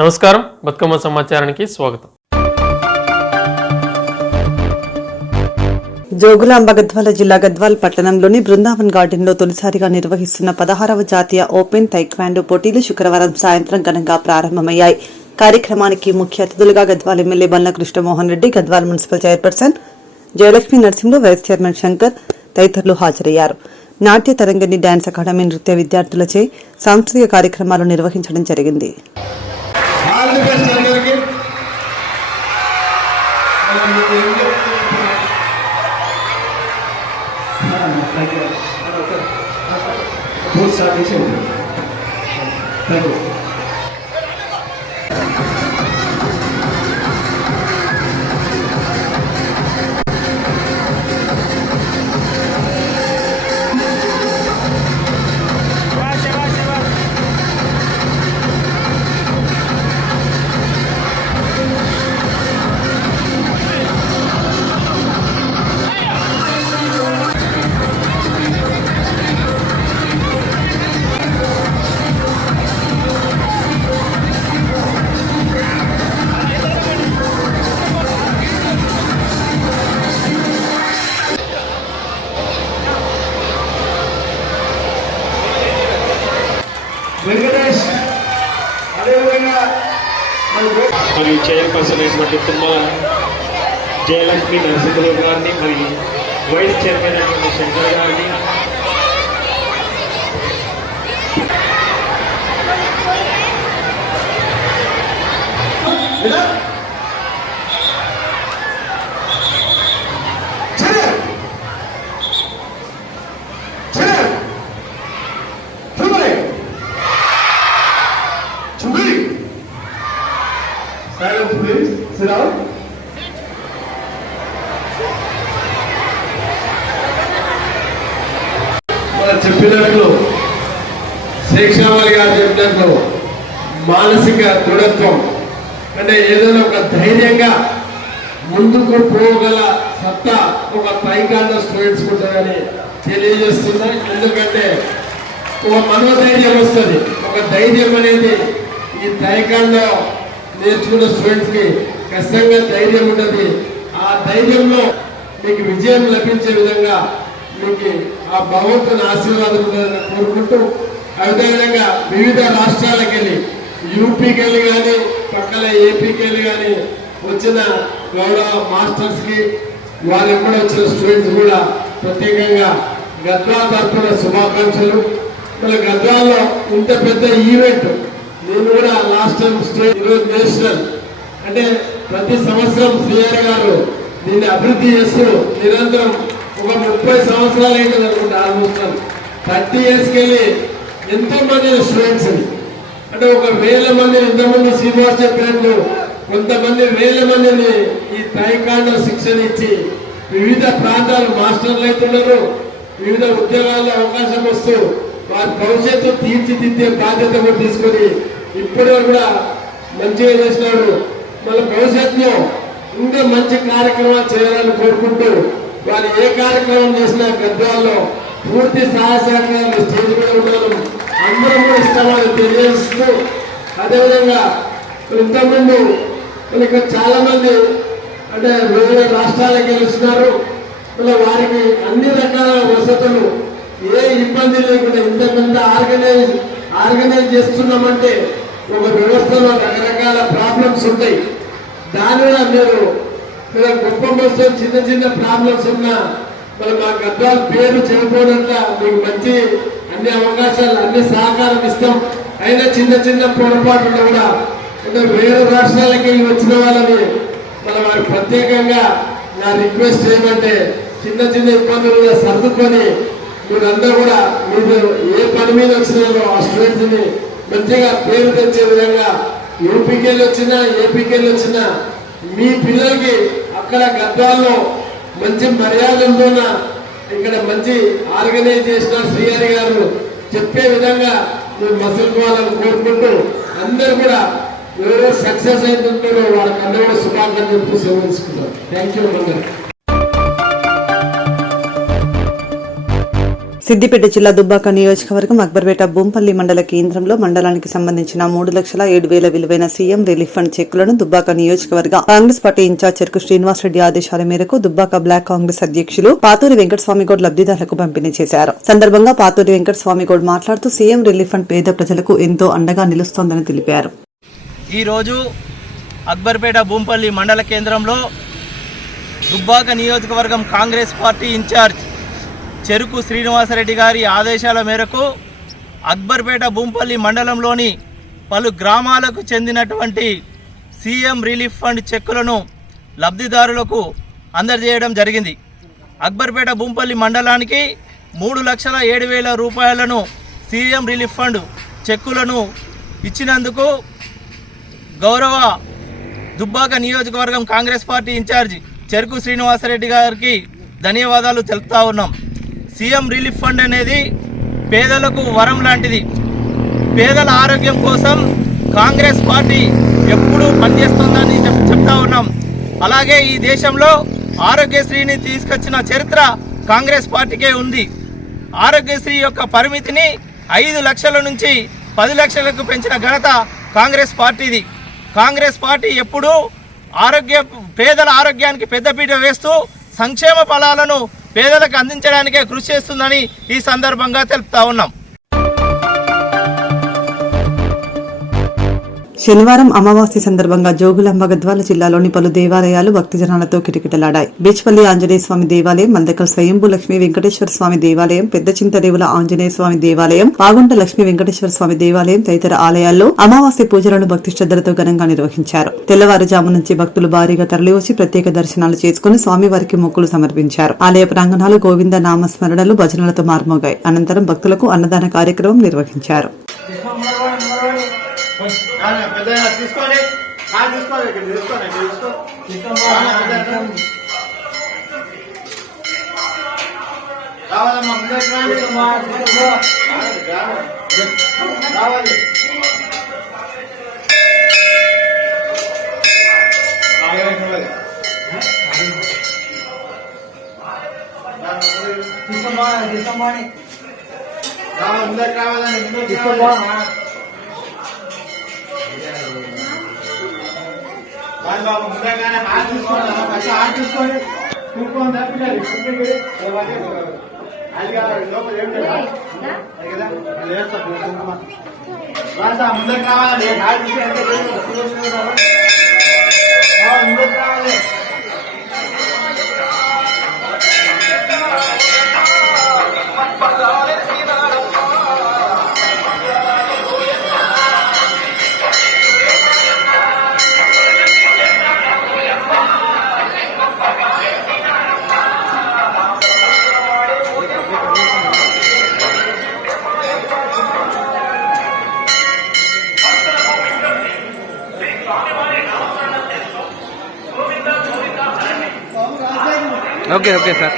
నమస్కారం, బతుకమ్మ సమాచారానికి స్వాగతం. జోగులాంబ గద్వాల జిల్లా గద్వాల్ పట్టణంలోని బృందావన్ గార్డెన్లో తొలిసారిగా నిర్వహిస్తున్న 16వ జాతీయ ఓపెన్ తైక్వాండో పోటీలు శుక్రవారం సాయంత్రం ఘనంగా ప్రారంభమయ్యాయి. కార్యక్రమానికి ముఖ్య అతిథులుగా Gadwal MLA Balla Krishnamohan Reddy, Gadwal municipal chairperson Jayalakshmi Narasimhulu, vice chairman Shankar తదితరులు హాజరయ్యారు. నాట్య తరంగిణి డాన్స్ అకాడమీ నృత్య విద్యార్థులచే సాంస్కృతిక కార్యక్రమాలు నిర్వహించడం జరిగింది. మరియు చైర్పర్సన్ అయినటువంటి తుమ్మల జయలక్ష్మి నరసింహరావు గారిని, మరియు వైస్ చైర్మన్ అయినటువంటి శంకర్ గారిని, Silence, please. Sit down. మనం చెప్పినట్లు శేషావళి గారు చెప్పినట్లు మానసిక దృఢత్వం అంటే ఏదైనా ఒక ధైర్యంగా ముందుకు పోగల సత్తా ఒక తైక్వాండో స్టూడెంట్స్ ఉంటుందని తెలియజేస్తున్నా. ఎందుకంటే ఒక మనోధైర్యం వస్తుంది, ఒక ధైర్యం అనేది ఈ తైక్వాండో నేర్చుకున్న స్టూడెంట్స్ కి ఖచ్చితంగా ధైర్యం ఉంటుంది. ఆ ధైర్యంలో మీకు విజయం లభించే విధంగా మీకు ఆ భగవంతుని ఆశీర్వాదం ఉంటుందని కోరుకుంటూ, అదేవిధంగా వివిధ రాష్ట్రాలకు వెళ్ళి యూపీకి వెళ్ళి కానీ పక్కన ఏపీకి వెళ్ళి కానీ వచ్చిన గౌరవ మాస్టర్స్ కి వారు ఎక్కడ వచ్చిన స్టూడెంట్స్ కూడా ప్రత్యేకంగా గద్వాల్ తరఫున శుభాకాంక్షలు. మళ్ళీ గద్వాల్లో ఇంత పెద్ద ఈవెంట్ నేను కూడా లాస్ట్ టైం స్టేట్, ఈరోజు నేషనల్ అంటే ప్రతి సంవత్సరం శ్రీహరి గారు దీన్ని అభివృద్ధి చేస్తూ నిరంతరం ఒక 30 సంవత్సరాలు అయింది అనుకుంటా, ఆల్మోస్ట్ 30 yearsకి వెళ్ళి ఎంతో మంది స్టూడెంట్స్ అంటే 1,000 మందిని ఇంతమంది శ్రీనివాస్ చెప్పినట్లు కొంతమంది 1,000 మందిని ఈ తైక్వాండో శిక్షణ ఇచ్చి వివిధ ప్రాంతాలు మాస్టర్లు అవుతున్నారు. వివిధ ఉద్యోగాల్లో అవకాశం వస్తూ వారి భవిష్యత్తు తీర్చిదిద్దే బాధ్యత కూడా తీసుకొని ఇప్పటి వరకు కూడా మంచిగా చేసినారు. మళ్ళీ భవిష్యత్తులో ఇంకా మంచి కార్యక్రమాలు చేయాలని కోరుకుంటూ వారు ఏ కార్యక్రమం చేసినా గద్వాల్లో పూర్తి సహాయ సహకారాలు స్టేజ్ మీద ఉండడం అందరూ కూడా ఇష్టమని తెలియజేస్తూ, అదేవిధంగా ఇంతకుముందు ఇక్కడ చాలా మంది అంటే వేరే రాష్ట్రాలకు గెలుస్తున్నారు. మళ్ళీ వారికి అన్ని రకాల వసతులు ఏ ఇబ్బంది లేకుండా ఇంతమంది ఆర్గనైజ్ చేస్తున్నామంటే ఒక వ్యవస్థలో రకరకాల ప్రాబ్లమ్స్ ఉంటాయి. దానివల్ల మీరు గొప్ప వస్తే చిన్న చిన్న ప్రాబ్లమ్స్ ఉన్నా మరి మా గద్వాల్ పేరు చెడిపోయినట్ల మీకు మంచి అన్ని అవకాశాలు అన్ని సహకారం ఇస్తాం. అయినా చిన్న చిన్న పొరపాట్లు కూడా అంటే వేరే రాష్ట్రాలకి వచ్చిన వాళ్ళని మన వారికి ప్రత్యేకంగా నా రిక్వెస్ట్ చేయమంటే చిన్న చిన్న ఇబ్బందులు సర్దుకొని మీరందరూ కూడా మీరు ఏ పని మీద వచ్చినారో ఆ స్టూడెంట్స్ ని మంచిగా పేరు తెచ్చే విధంగా యూపీకి వెళ్ళి వచ్చినా ఏపీకి వెళ్ళి వచ్చినా మీ పిల్లలకి అక్కడ గద్వాల్లో మంచి మర్యాదలతోన ఇక్కడ మంచి ఆర్గనైజ్ చేసిన శ్రీహరి గారు చెప్పే విధంగా మీరు మసలుకోవాలని కోరుకుంటూ అందరూ కూడా ఎవరో సక్సెస్ అవుతుంటారో వాళ్ళకి అందరూ కూడా శుభాకాంక్షలు చెప్తూ సెలవు తీసుకుంటారు. Thank you. సిద్దిపేట జిల్లా దుబ్బాక నియోజకవర్గం అక్బర్పేట బొంపల్లి మండల కేంద్రంలో మండలానికి సంబంధించిన 3,07,000 విలువైన సీఎం రిలీఫ్ ఫండ్ చెక్కులను దుబ్బాక నియోజకవర్గ కాంగ్రెస్ పార్టీ ఇన్ఛార్జ్ చెరుకు శ్రీనివాసరెడ్డి ఆదేశాల మేరకు దుబ్బాక బ్లాక్ కాంగ్రెస్ అధ్యక్షులు పాతూరి వెంకటస్వామి గౌడ్ లబ్దిదారులకు పంపిణీ చేశారు. సందర్భంగా పాతూరి వెంకటస్వామి గౌడ్ మాట్లాడుతూ సీఎం రిలీఫ్ ఫండ్ పేద ప్రజలకు ఎంతో అండగా నిలుస్తోందని తెలిపారు. ఈ రోజు అక్బర్పేట బొంపల్లి మండల కేంద్రంలో దుబ్బాక నియోజకవర్గం కాంగ్రెస్ పార్టీ ఇన్ఛార్జ్ చెరుకు శ్రీనివాసరెడ్డి గారి ఆదేశాల మేరకు అక్బర్పేట బొంపల్లి మండలంలోని పలు గ్రామాలకు చెందినటువంటి సీఎం రిలీఫ్ ఫండ్ చెక్కులను లబ్ధిదారులకు అందజేయడం జరిగింది. అక్బర్పేట బొంపల్లి మండలానికి 3,07,000 రూపాయలను సీఎం రిలీఫ్ ఫండ్ చెక్కులను ఇచ్చినందుకు గౌరవ దుబ్బాక నియోజకవర్గం కాంగ్రెస్ పార్టీ ఇన్ఛార్జ్ చెరుకు శ్రీనివాసరెడ్డి గారికి ధన్యవాదాలు తెలుపుతా ఉన్నాం. సీఎం రిలీఫ్ ఫండ్ అనేది పేదలకు వరం లాంటిది. పేదల ఆరోగ్యం కోసం కాంగ్రెస్ పార్టీ ఎప్పుడూ పనిచేస్తుందని చెప్తా ఉన్నాం. అలాగే ఈ దేశంలో ఆరోగ్యశ్రీని తీసుకొచ్చిన చరిత్ర కాంగ్రెస్ పార్టీకే ఉంది. ఆరోగ్యశ్రీ యొక్క పరిమితిని 5 లక్షల నుంచి 10 లక్షలకు పెంచిన ఘనత కాంగ్రెస్ పార్టీది. కాంగ్రెస్ పార్టీ ఎప్పుడూ పేదల ఆరోగ్యానికి పెద్దపీట వేస్తూ సంక్షేమ ఫలాలను పేదలకు అందించడానికే కృషి చేస్తుందని ఈ సందర్భంగా తెలుపుతా ఉన్నాం. శనివారం అమావాస్య సందర్భంగా జోగులాంబ గద్వాల జిల్లాలోని పలు దేవాలయాలు భక్తజనాలతో కిటకిటలాడాయి. బీచ్పల్లి ఆంజనేయ స్వామి దేవాలయం, మందకల్ స్వయంభూ లక్ష్మీ వెంకటేశ్వర స్వామి దేవాలయం, పెద్ద చింతరేవుల ఆంజనేయ స్వామి దేవాలయం, పాగుంట లక్ష్మీ వెంకటేశ్వర స్వామి దేవాలయం తదితర ఆలయాల్లో అమావాస్య పూజలను భక్తి శ్రద్ధలతో ఘనంగా నిర్వహించారు. తెల్లవారుజాము నుంచి భక్తులు భారీగా తరలివచ్చి ప్రత్యేక దర్శనాలు చేసుకుని స్వామివారికి మొక్కులు సమర్పించారు. ఆలయ ప్రాంగణాలు గోవింద నామస్మరణలు భజనలతో మార్మోగాయి. అనంతరం భక్తులకు అన్నదాన కార్యక్రమం నిర్వహించారు. బాబు ముందుగానే హార్ట్ తీసుకోండి, ఫస్ట్ హార్ట్ తీసుకొని చూసుకోండి తప్పినారు అది లోపల ఏం లేదా ముందుకు రావాలి. హార్ట్ ముందుకు రావాలి. Okay sir.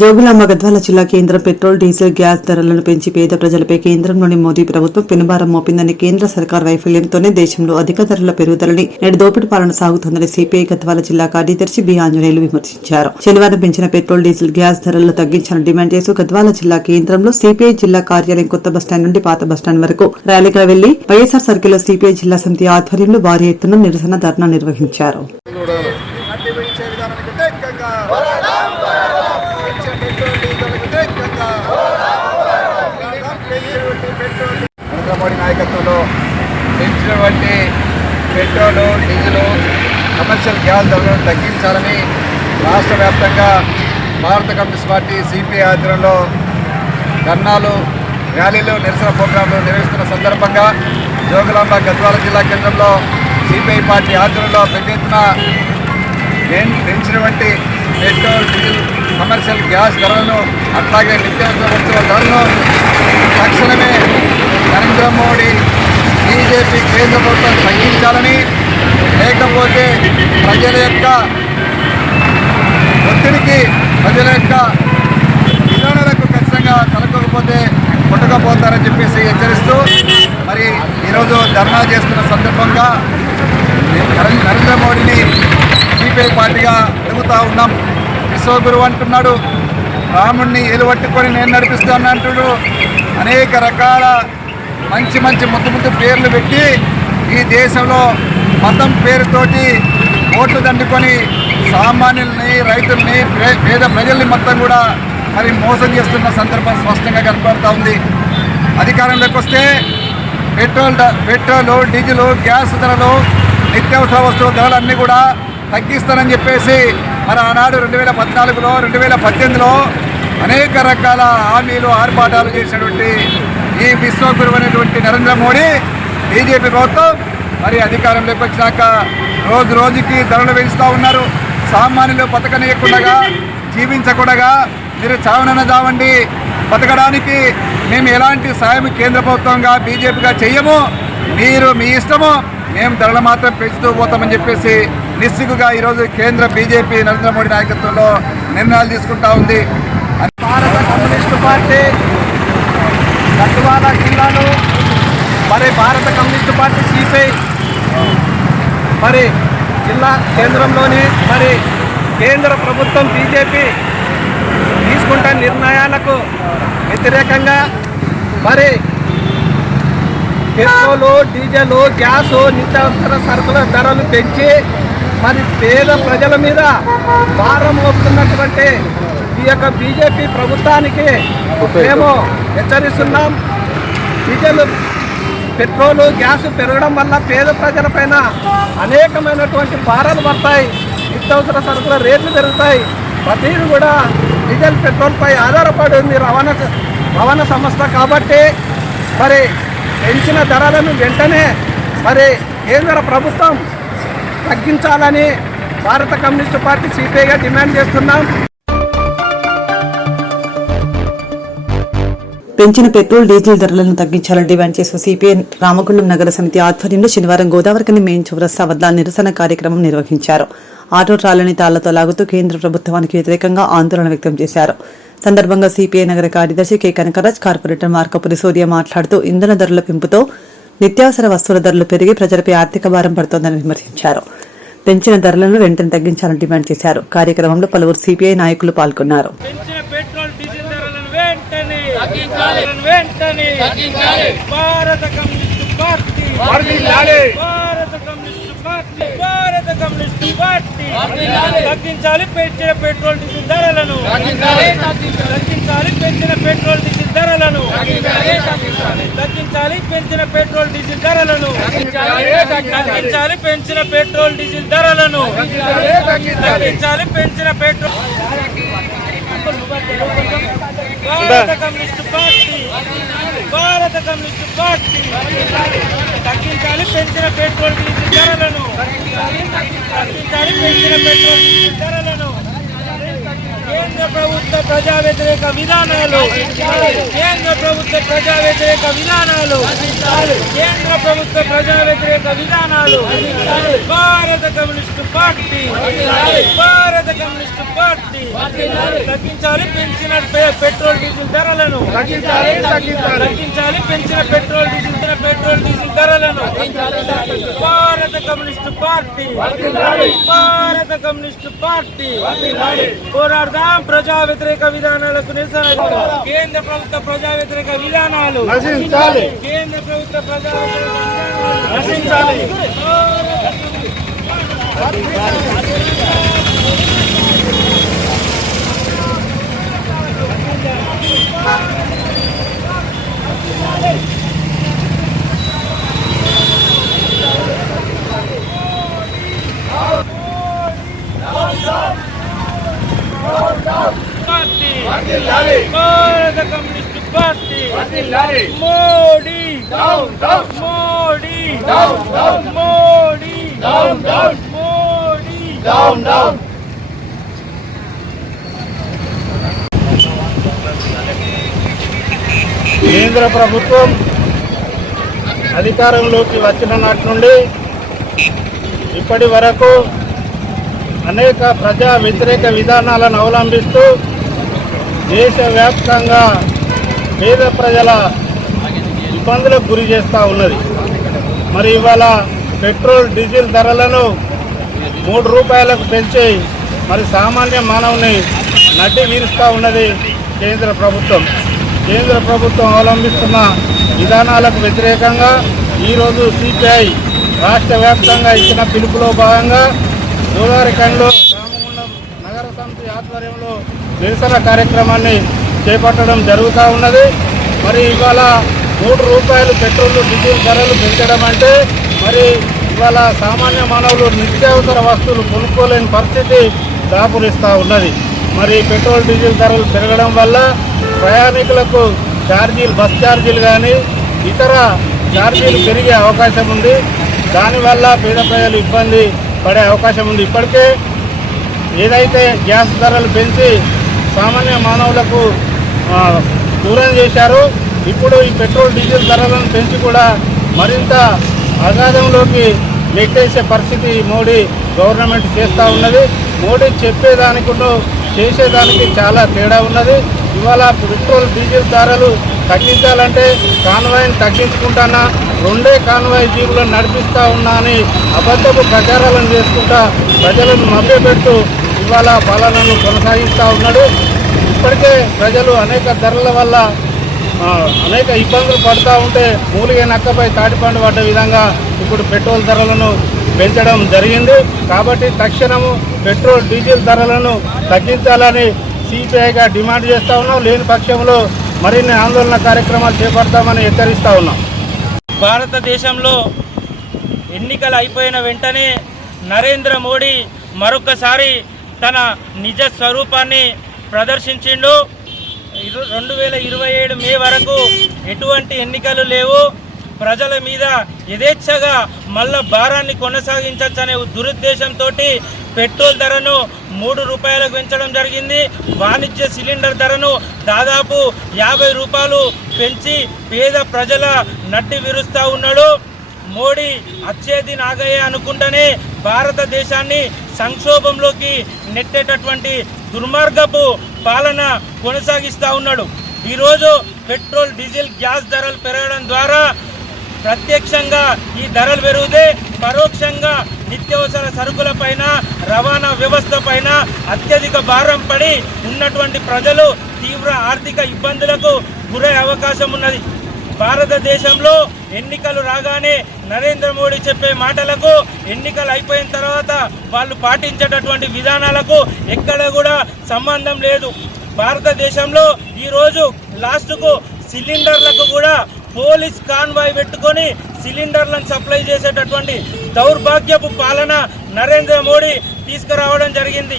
జోగులాంబ గద్వాల జిల్లా కేంద్రం పెట్రోల్, డీజిల్, గ్యాస్ ధరలను పెంచి పేద ప్రజలపై కేంద్రంలోని మోదీ ప్రభుత్వం పెనుభారం మోపిందని, కేంద్ర సర్కార్ వైఫల్యంతోనే దేశంలో అధిక ధరల పెరుగుదలని, నేడు దోపిడీ పాలన సాగుతోందని సిపిఐ గద్వాల జిల్లా కార్యదర్శి బి ఆంజనేయులు విమర్శించారు. శనివారం పెంచిన పెట్రోల్, డీజిల్, గ్యాస్ ధరలను తగ్గించాలని డిమాండ్ చేస్తూ గద్వాల జిల్లా కేంద్రంలో సిపిఐ జిల్లా కార్యాలయం కొత్త బస్టాండ్ నుండి పాత బస్టాండ్ వరకు ర్యాలీగా వెళ్లి వైఎస్ఆర్ సర్కిల్లో సిపిఐ జిల్లా సమితి ఆధ్వర్యంలో భారీ ఎత్తున నిరసన ధర్నా నిర్వహించారు. నరేంద్ర మోడీ నాయకత్వంలో పెంచినటువంటి పెట్రోల్, డీజిల్, కమర్షియల్ గ్యాస్ ధరలను తగ్గించాలని రాష్ట్ర వ్యాప్తంగా భారత కమ్యూనిస్ట్ పార్టీ సిపిఐ ఆధ్వర్యంలో ధర్నాలు, ర్యాలీలు, నిరసన ప్రోగ్రాంలు నిర్వహిస్తున్న సందర్భంగా జోగులాంబ గద్వాల జిల్లా కేంద్రంలో సిపిఐ పార్టీ ఆధ్వర్యంలో పెద్ద ఎత్తున పెంచినటువంటి పెట్రోల్, డీజిల్, కమర్షియల్ గ్యాస్ ధరలను, అట్లాగే నిత్యావసర వస్తువుల ధరలను తక్షణమే నరేంద్ర మోడీ బీజేపీ కేంద్ర ప్రభుత్వం తగ్గించాలని, లేకపోతే ప్రజల యొక్క ఒత్తిడికి, ప్రజల యొక్క విధానాలకు ఖచ్చితంగా తలకపోతే కొట్టకపోతారని చెప్పేసి హెచ్చరిస్తూ మరి ఈరోజు ధర్నా చేస్తున్న సందర్భంగా నరేంద్ర మోడీని సిపిఐ పార్టీగా అడుగుతూ ఉన్నాం. విశ్వగురువు అంటున్నాడు, రాముడిని ఏలువట్టుకొని నేను నడిపిస్తాను అంటున్నాడు. అనేక రకాల మంచి మంచి ముద్దు పేర్లు పెట్టి ఈ దేశంలో మతం పేరుతోటి ఓట్లు దండుకొని సామాన్యుల్ని, రైతుల్ని, పేద ప్రజల్ని మొత్తం కూడా మరి మోసం చేస్తున్న సందర్భం స్పష్టంగా కనపడుతూ ఉంది. అధికారంలోకి వస్తే పెట్రోలు, డీజిల్, గ్యాస్ ధరలు, నిత్యావసర వస్తువుల ధరలన్నీ కూడా తగ్గిస్తానని చెప్పేసి మరి ఆనాడు 2014లో 2018లో అనేక రకాల హామీలు, ఆర్భాటాలు చేసినటువంటి ఈ విశ్వగురువు అనేటువంటి నరేంద్ర మోడీ బీజేపీ ప్రభుత్వం మరి అధికారంలోకి వచ్చినాక రోజు రోజుకి ధరలు పెంచుతూ ఉన్నారు. సామాన్యులు బతకనీయకుండా, జీవించకుండా మీరు చావనన్న చావండి, బతకడానికి మేము ఎలాంటి సాయం కేంద్ర ప్రభుత్వంగా బీజేపీగా చెయ్యము, మీరు మీ ఇష్టము, మేము ధరలు మాత్రం పెంచుతూ పోతామని చెప్పేసి నిస్సిగ్గుగా ఈరోజు కేంద్ర బీజేపీ నరేంద్ర మోడీ నాయకత్వంలో నిర్ణయాలు తీసుకుంటా ఉంది. భారత కమ్యూనిస్టు పార్టీ గద్వాల జిల్లాలో మరి భారత కమ్యూనిస్టు పార్టీ సిపిఐ మరి జిల్లా కేంద్రంలోని మరి కేంద్ర ప్రభుత్వం బీజేపీ తీసుకుంటున్న నిర్ణయాలకు వ్యతిరేకంగా మరి పెట్రోలు, డీజిల్, గ్యాసు, నిత్యావసర సరుకుల ధరలు పెంచి మరి పేద ప్రజల మీద భారం మోపుతున్నటువంటి ఈ యొక్క బీజేపీ ప్రభుత్వానికి మేము హెచ్చరిస్తున్నాం. డీజిల్, పెట్రోలు, గ్యాస్ పెరగడం వల్ల పేద ప్రజలపైన అనేకమైనటువంటి భారాలు పడతాయి. నిత్యావసర సరుకుల రేట్లు పెరుగుతాయి. ప్రతిదీ కూడా డీజిల్, పెట్రోల్పై ఆధారపడి ఉంది రవాణా సంస్థ. కాబట్టి మరి పెంచిన ధరలను వెంటనే మరి కేంద్ర ప్రభుత్వం తగ్గించాలని భారత కమ్యూనిస్టు పార్టీ సిపిఐగా డిమాండ్ చేస్తున్నాం. పెంచిన పెట్రోల్, డీజిల్ ధరలను తగ్గించాలని డిమాండ్ చేస్తూ సిపిఐ రామగుండం నగర సమితి ఆధ్వర్యంలో శనివారం గోదావరికని మెయిన్ చౌరస్తా వద్ద నిరసన కార్యక్రమం నిర్వహించారు. ఆటో ట్రాలీని తాళ్లతో లాగుతూ కేంద్ర ప్రభుత్వానికి వ్యతిరేకంగా ఆందోళన వ్యక్తం చేశారు. సందర్భంగా సిపిఐ నగర కార్యదర్శి కె కనకరాజ్, కార్పొరేటర్ మార్కపురి సూర్య మాట్లాడుతూ ఇంధన ధరల పెంపుతో నిత్యావసర వస్తువుల ధరలు పెరిగి ప్రజలపై ఆర్థిక భారం పడుతోందని విమర్శించారు. పెంచిన ధరలను వెంటనే తగ్గించాలని డిమాండ్ చేశారు. కార్యక్రమంలో పలువురు సిపిఐ నాయకులు పాల్గొన్నారు. తగ్గించాలి పెంచిన పెట్రోల్ డీజిల్ ధరలను, తగ్గించాలి పెంచిన పెట్రోల్ డీజిల్ ధరలను, తగ్గించాలి పెంచిన పెట్రోల్ డీజిల్ ధరలను, తగ్గించాలి పెంచిన పెట్రోల్ డీజిల్ ధరలను, తగ్గించాలి పెంచిన పెట్రోల్. భారత కమ్యూనిస్టు పార్టీ, భారత కమ్యూనిస్టు పార్టీ తగ్గించాలి పెంచిన పెట్రోల్ డీజిల్ ధరలను, తగ్గించాలి పెంచిన పెట్రోల్ డీజిల్ ధరలను. కేంద్ర ప్రభుత్వ ప్రజా వ్యతిరేక విధానాలు, కేంద్ర ప్రభుత్వ ప్రజా వ్యతిరేక విధానాలు, కేంద్ర ప్రభుత్వ ప్రజా వ్యతిరేక విధానాలు. భారత కమ్యూనిస్టు పార్టీ, భారత కమ్యూనిస్టు పార్టీ తగ్గించాలి పెంచిన పెట్రోల్ డీజిల్ ధరలను, తగ్గించాలి పెంచిన పెట్రోల్ డీజిల్ ధరలను. భారత కమ్యూనిస్టు పార్టీ, భారత కమ్యూనిస్టు పార్టీ పోరాడదాం ప్రజా వ్యతిరేక విధానాలకు నిరసన. కేంద్ర ప్రభుత్వ ప్రజా వ్యతిరేక విధానాలు నశించాలి, కేంద్ర ప్రభుత్వ ప్రజా వ్యతిరేక విధానాలు నశించాలి. Hold up! మోడీ మోడీ మోడీ కేంద్ర ప్రభుత్వం అధికారంలోకి వచ్చిన నాటి నుండి ఇప్పటి వరకు అనేక ప్రజా వ్యతిరేక విధానాలను అవలంబిస్తూ దేశవ్యాప్తంగా పేద ప్రజల ఇబ్బందులకు గురి చేస్తూ ఉన్నది. మరి ఇవాళ పెట్రోల్ డీజిల్ ధరలను 3 రూపాయలకు పెంచి మరి సామాన్య మానవుని నడ్డి వీరుస్తూ ఉన్నది కేంద్ర ప్రభుత్వం. కేంద్ర ప్రభుత్వం అవలంబిస్తున్న విధానాలకు వ్యతిరేకంగా ఈరోజు సిపిఐ రాష్ట్ర వ్యాప్తంగా ఇచ్చిన పిలుపులో భాగంగా గోదావరిఖండ్లో రామగుండం నగర సమితి ఆధ్వర్యంలో నిరసన కార్యక్రమాన్ని చేపట్టడం జరుగుతూ ఉన్నది. మరి ఇవాళ 3 రూపాయలు పెట్రోల్ డీజిల్ ధరలు పెంచడం అంటే మరి ఇవాళ సామాన్య మానవులు నిత్యావసర వస్తువులు కొనుక్కోలేని పరిస్థితి దాపురిస్తూ ఉన్నది. మరి పెట్రోల్ డీజిల్ ధరలు పెరగడం వల్ల ప్రయాణికులకు ఛార్జీలు, బస్ ఛార్జీలు కానీ ఇతర ఛార్జీలు పెరిగే అవకాశం ఉంది. దానివల్ల పేద ప్రజలు ఇబ్బంది పడే అవకాశం ఉంది. ఇప్పటికే ఏదైతే గ్యాస్ ధరలు పెంచి సామాన్య మానవులకు దూరం చేశారో ఇప్పుడు ఈ పెట్రోల్ డీజిల్ ధరలను పెంచి కూడా మరింత అగాధంలోకి నెట్టేసే పరిస్థితి మోడీ గవర్నమెంట్ చేస్తూ ఉన్నది. మోడీ చెప్పేదానికును చేసేదానికి చాలా తేడా ఉన్నది. ఇవాళ పెట్రోల్ డీజిల్ ధరలు తగ్గించాలంటే కాన్వాయ్ని తగ్గించుకుంటానా, 2 కాన్వాయ్ జీవులను నడిపిస్తూ ఉన్నా అని అబద్ధపు ప్రచారాలను చేసుకుంటా ప్రజలను మభ్యపెడుతూ ఇవాళ పాలనను కొనసాగిస్తూ ఉన్నాడు. ఇప్పటికే ప్రజలు అనేక ధరల వల్ల అనేక ఇబ్బందులు పడుతూ ఉంటే మూలిగ నక్కపై తాటిపండు పడ్డ విధంగా ఇప్పుడు పెట్రోల్ ధరలను పెంచడం జరిగింది. కాబట్టి తక్షణము పెట్రోల్ డీజిల్ ధరలను తగ్గించాలని సిపిఐగా డిమాండ్ చేస్తూ ఉన్నాం. లేని పక్షంలో మరిన్ని ఆందోళన కార్యక్రమాలు చేపడతామని హెచ్చరిస్తూ ఉన్నాం. భారతదేశంలో ఎన్నికలు అయిపోయిన వెంటనే నరేంద్ర మోడీ మరొకసారి తన నిజ స్వరూపాన్ని ప్రదర్శించిండు. 2027 మే వరకు ఎటువంటి ఎన్నికలు లేవు. ప్రజల మీద యథేచ్ఛగా మళ్ళా భారాన్ని కొనసాగించవచ్చనే దురుద్దేశంతో పెట్రోల్ ధరను 3 రూపాయలకు పెంచడం జరిగింది. వాణిజ్య సిలిండర్ ధరను దాదాపు 50 రూపాయలు పెంచి పేద ప్రజల నడ్డి విరుస్తూ ఉన్నాడు. మోడీ అచ్చేది నాగయ్య అనుకుంటేనే భారతదేశాన్ని సంక్షోభంలోకి నెట్టేటటువంటి దుర్మార్గపు పాలన కొనసాగిస్తూ ఉన్నాడు. ఈరోజు పెట్రోల్, డీజిల్, గ్యాస్ ధరలు పెరగడం ద్వారా ప్రత్యక్షంగా ఈ ధరలు పెరిగితే పరోక్షంగా నిత్యావసర సరుకుల పైన, రవాణా వ్యవస్థ పైన అత్యధిక భారం పడి ఉన్నటువంటి ప్రజలు తీవ్ర ఆర్థిక ఇబ్బందులకు గురయ్యే అవకాశం ఉన్నది. భారతదేశంలో ఎన్నికలు రాగానే నరేంద్ర మోడీ చెప్పే మాటలకు, ఎన్నికలు అయిపోయిన తర్వాత వాళ్ళు పాటించేటటువంటి విధానాలకు ఎక్కడ కూడా సంబంధం లేదు. భారతదేశంలో ఈరోజు లాస్ట్కు సిలిండర్లకు కూడా పోలీస్ కాన్వాయ్ పెట్టుకొని సిలిండర్లను సప్లై చేసేటటువంటి దౌర్భాగ్యపు పాలన నరేంద్ర మోడీ తీసుకురావడం జరిగింది.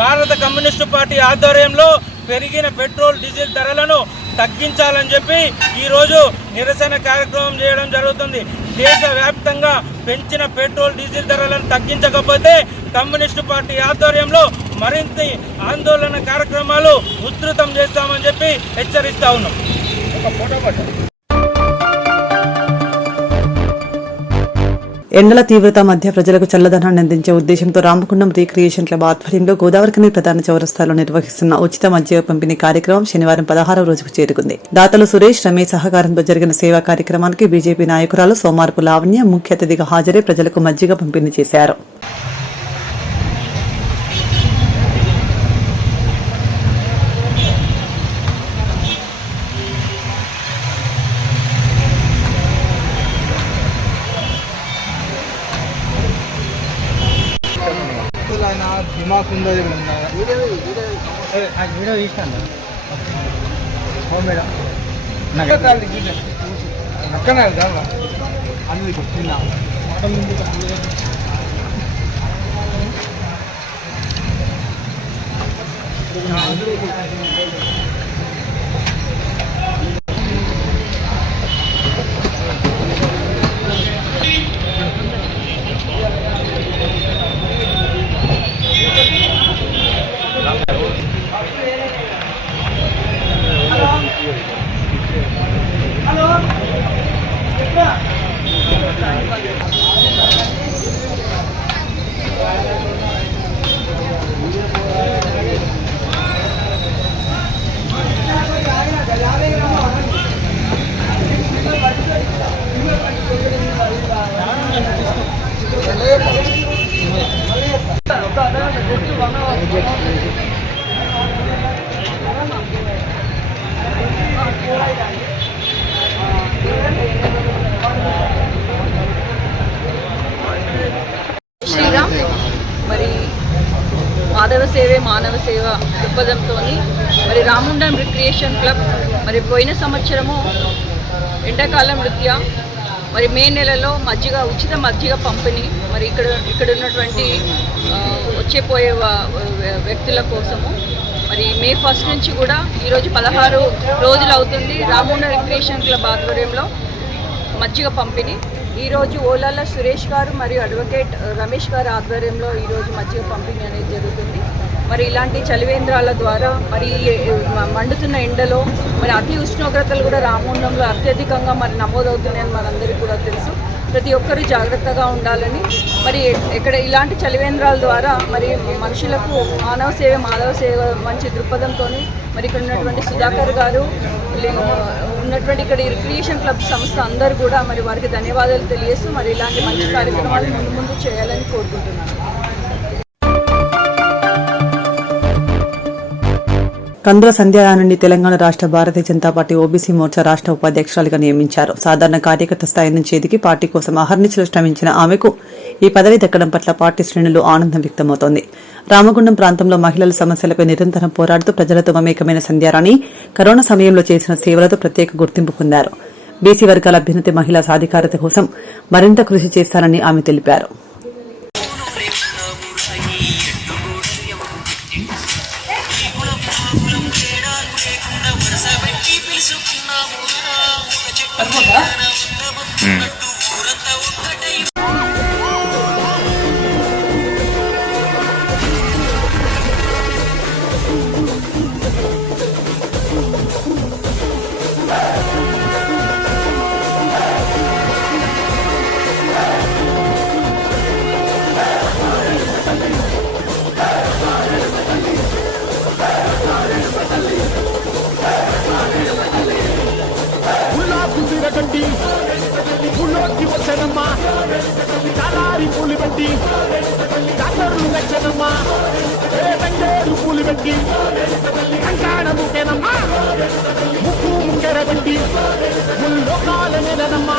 భారత కమ్యూనిస్టు పార్టీ ఆధ్వర్యంలో పెరిగిన పెట్రోల్, డీజిల్ ధరలను తగ్గించాలని చెప్పి ఈరోజు నిరసన కార్యక్రమం చేయడం జరుగుతుంది. దేశవ్యాప్తంగా పెంచిన పెట్రోల్, డీజిల్ ధరలను తగ్గించకపోతే కమ్యూనిస్టు పార్టీ ఆధ్వర్యంలో మరింత ఆందోళన కార్యక్రమాలు ఉధృతం చేస్తామని చెప్పి హెచ్చరిస్తా ఉన్నాం. ఎండల తీవ్రత మధ్య ప్రజలకు చల్లదనాన్ని అందించే ఉద్దేశంతో రామగుండం రీక్రియేషన్ క్లబ్ ఆధ్వర్యంలో గోదావరిఖని ప్రధాన చౌరస్తాలో నిర్వహిస్తున్న ఉచిత మద్య పంపిణీ కార్యక్రమం శనివారం 16వ రోజుకు చేరుకుంది. దాతలు సురేష్, రమేష్ సహకారంతో జరిగిన సేవా కార్యక్రమానికి బీజేపీ నాయకురాలు సోమారపు లావణ్య ముఖ్య అతిథిగా హాజరై ప్రజలకు మజ్జిగ పంపిణీ చేశారు. దిమాక్ ఉండదు వీడియో తీస్తాను మేడం నక్కన అందుకు చిన్న శ్రీరామ్ మరి మాధవ సేవే మానవ సేవ దృక్పథంతో మరి రాముండం రిక్రియేషన్ క్లబ్ మరి పోయిన సంవత్సరము ఎండాకాలం రీత్యా మరి మే నెలలో ఉచిత మజ్జిగ పంపిణీ మరి ఇక్కడ ఉన్నటువంటి వచ్చేపోయే వ్యక్తుల కోసము మరి మే 1 నుంచి కూడా ఈరోజు 16 రోజులు అవుతుంది రాముండం రిక్రియేషన్ క్లబ్ ఆధ్వర్యంలో మజ్జిగ పంపిణీ. ఈరోజు ఓలాల సురేష్ గారు మరియు అడ్వకేట్ రమేష్ గారు ఆధ్వర్యంలో ఈరోజు మజ్జిగ పంపిణీ అనేది జరుగుతుంది. మరి ఇలాంటి చలివేంద్రాల ద్వారా మరి మండుతున్న ఎండలో మరి అతి ఉష్ణోగ్రతలు కూడా రామగుండంలో అత్యధికంగా మరి నమోదవుతున్నాయని మనందరికీ కూడా తెలుసు. ప్రతి ఒక్కరూ జాగ్రత్తగా ఉండాలని మరి ఇక్కడ ఇలాంటి చలివేంద్రాల ద్వారా మరి మనుషులకు మానవ సేవ మాధవ సేవ మంచి దృక్పథంతో మరి ఇక్కడ ఉన్నటువంటి సుధాకర్ గారు ఉన్నటువంటి ఇక్కడ రిక్రియేషన్ క్లబ్ సంస్థ అందరూ కూడా మరి వారికి ధన్యవాదాలు తెలియజేస్తూ మరి ఇలాంటి మంచి కార్యక్రమాలు ముందు చేయాలని కోరుకుంటున్నాను. కందుల సంధ్యారాణిని తెలంగాణ రాష్ట్ర భారతీయ జనతా పార్టీ ఓబీసీ మోర్చా రాష్ట్ర ఉపాధ్యక్షురాలిగా నియమించారు. సాధారణ కార్యకర్త స్థాయి నుంచి ఎదిగి పార్టీ కోసం అహర్నిశలు శ్రమించిన ఆమెకు ఈ పదవి దక్కడం పట్ల పార్టీ శ్రేణులు ఆనందం వ్యక్తమవుతోంది. రామగుండం ప్రాంతంలో మహిళల సమస్యలపై నిరంతరం పోరాడుతూ ప్రజలతో మమేకమైన సంధ్యారాణి కరోనా సమయంలో చేసిన సేవలతో ప్రత్యేక గుర్తింపు పొందారు. బీసీ వర్గాల అభ్యున్నతి మహిళా సాధికారత కోసం మరింత కృషి చేస్తారని ఆమె తెలిపారు. వచ్చనమ్మా కలారి పూలు పెట్టి కాకర్లు వచ్చనమ్మా రంగేరు పూలు పెట్టి కంకాణ ముఖ్యనమ్మా ముక్కు ముక్కెర పెట్టి ముల్లోకాల నెలనమ్మా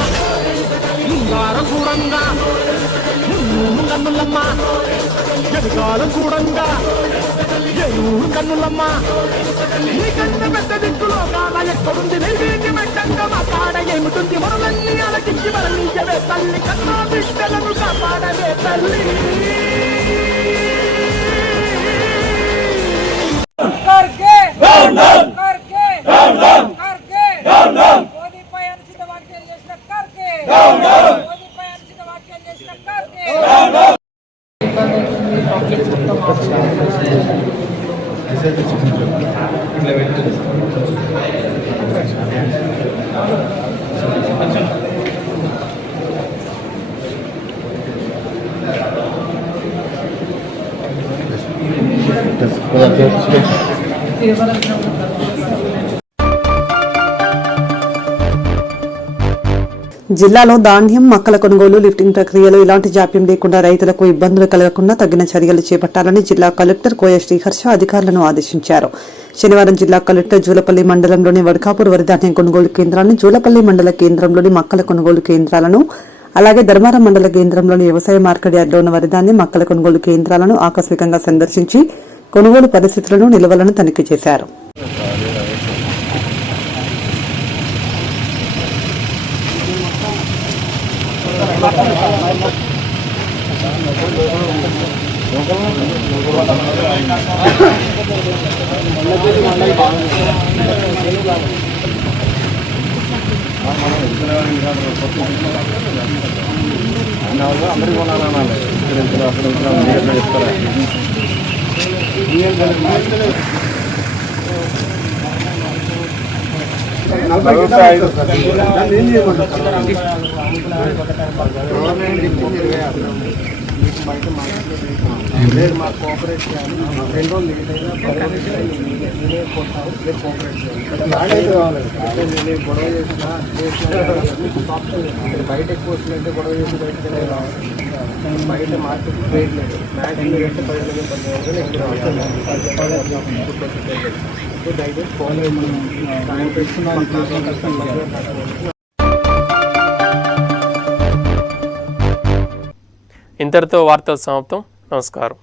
ముంగార చూడంగా కన్నులమ్మ ఎదుగాల చూడంగా ఎరువురు కన్నులమ్మ నీ కన్న పెద్ద దిక్కులో కాల ఎక్కడుంది నైవేద్య మెట్టంగా మాట్లాడ ఏమిటుంది మరులన్నీ అలకించి మరలీయవే తల్లి కన్నా బిడ్డలను కాపాడవే తల్లి. జిల్లాలో ధాన్యం మొక్కల కొనుగోలు లిఫ్టింగ్ ప్రక్రియలో ఇలాంటి జాప్యం లేకుండా రైతులకు ఇబ్బందులు కలగకుండా తగిన చర్యలు చేపట్టాలని జిల్లా కలెక్టర్ కోయ శ్రీహర్ష అధికారులను ఆదేశించారు. శనివారం జిల్లా కలెక్టర్ జూలపల్లి మండలంలోని వడకాపూర్ వరిధాన్యం కొనుగోలు కేంద్రాన్ని, జూలపల్లి మండల కేంద్రంలోని మొక్కల కొనుగోలు కేంద్రాలను, అలాగే ధర్మారం మండల కేంద్రంలోని వ్యవసాయ మార్కెట్ యార్డులో ఉన్న వరిధాన్యం మొక్కల కొనుగోలు కేంద్రాలను ఆకస్మికంగా సందర్శించి కొనుగోలు పరిస్థితులను, నిల్వలను తనిఖీ చేశారు. అందరికీ కొనాలనాలి చెప్తారా గవర్నమెంట్ బయట మార్కెట్లో లేదు మాకు కోఆపరేట్ చేయాలి 2 రోజులు లేట్ అయినా నేనే కొట్టాను మీరు కోఆపరేట్ చేయాలి నేను గొడవ చేసిన బయట ఎక్కువ వస్తుందంటే గొడవ చేసి బయట మార్కెట్ రేట్ లేదు మ్యాక్సిమం రేట్ 10,000 దయచేసి ఫోన్ ఇంతటితో వార్తలు సమాప్తం. నమస్కారం.